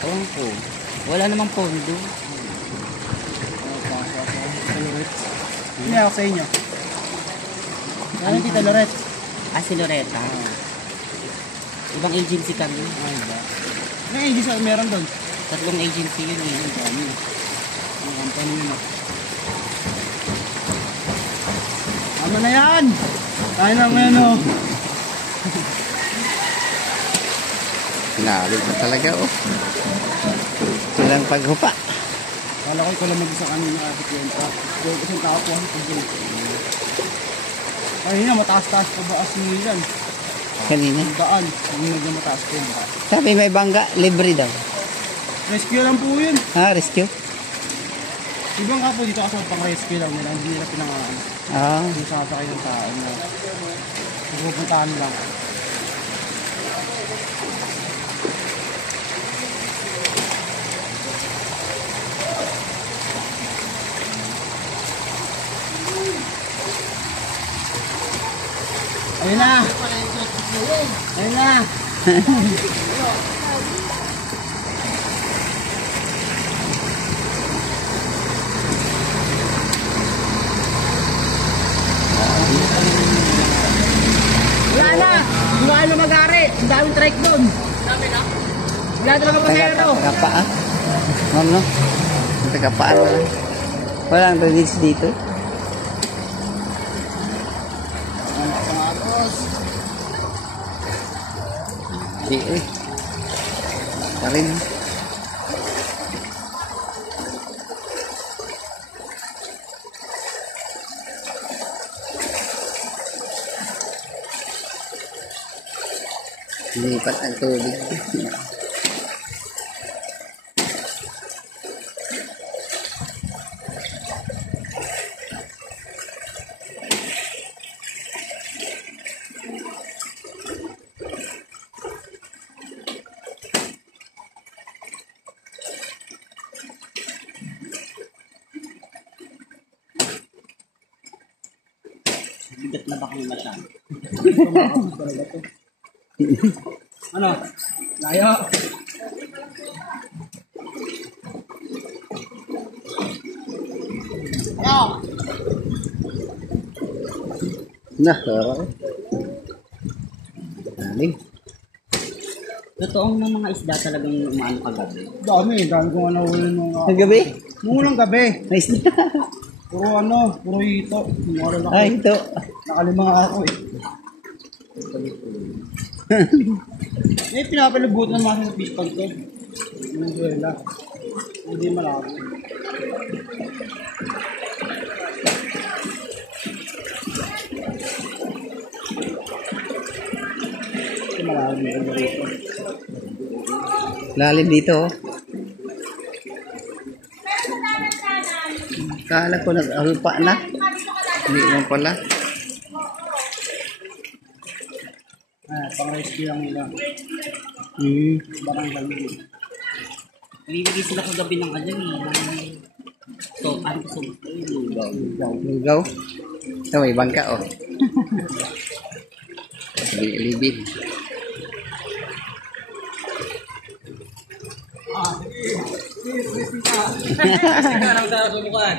Ewan ko. Wala namang pondo. Hindi ako sa inyo. Ano yung Tita Loret? Ah, si Loretta. Ibang agency kami. Ay, ba? May agency meron doon. 3 agency yun eh. Ang dami. Ang company yun ah. Ano na yan? Tayo na ngayon oh. Lalim na talaga oh. Ito lang paghupa. Kala ko lang mag-isa kanina at kwenta. Doon kasi tao po ang pagbulit. Kanina mataas-taas pa ba as nilan? Kanina. Daan. Ang medyo mataas po ba? Sabi may bangga, libre daw. Rescue lang po yun. Ah, rescue? Ibang ka po dito kasi pang rescue lang nila. Hindi nila pinangaan. Ah. Yung sasakay ng tao na pupuntahan lang. Ayun na! Ayun na! Wala na! Wala na mag-ari! Ang daming trike doon! Dami na? Wala talaga pasero! Tagapaan. Ma'am no? Tagapaan wala. Walang release dito. Di eh. Tarin. Lipat ang tubig. Bigat na ba kami masyado? Ano? Layo! Ano? Nah, sarap. Daling. Totoong ng mga isda talagang umaano kagabi. Dami kong ano ulit nung... Ang gabi? Nung unang gabi. Nice na. Puro ano, puro hito. Ay, ito. Nakalima nga ako eh. Eh, pinapalibot ng mga fish pag to. Yung duela. Hindi malaki. Hindi malaki yung dito. Lalim dito oh. Kala ko nag-alpa na. Hindi naman pala. Ah, pang-rescue lang nila. Bakang galing. Bibigay sila kagabi ng ano eh. So, ano gusto mo? Lugaw. Ito may bangka oh. Libin. Parang sa subukan.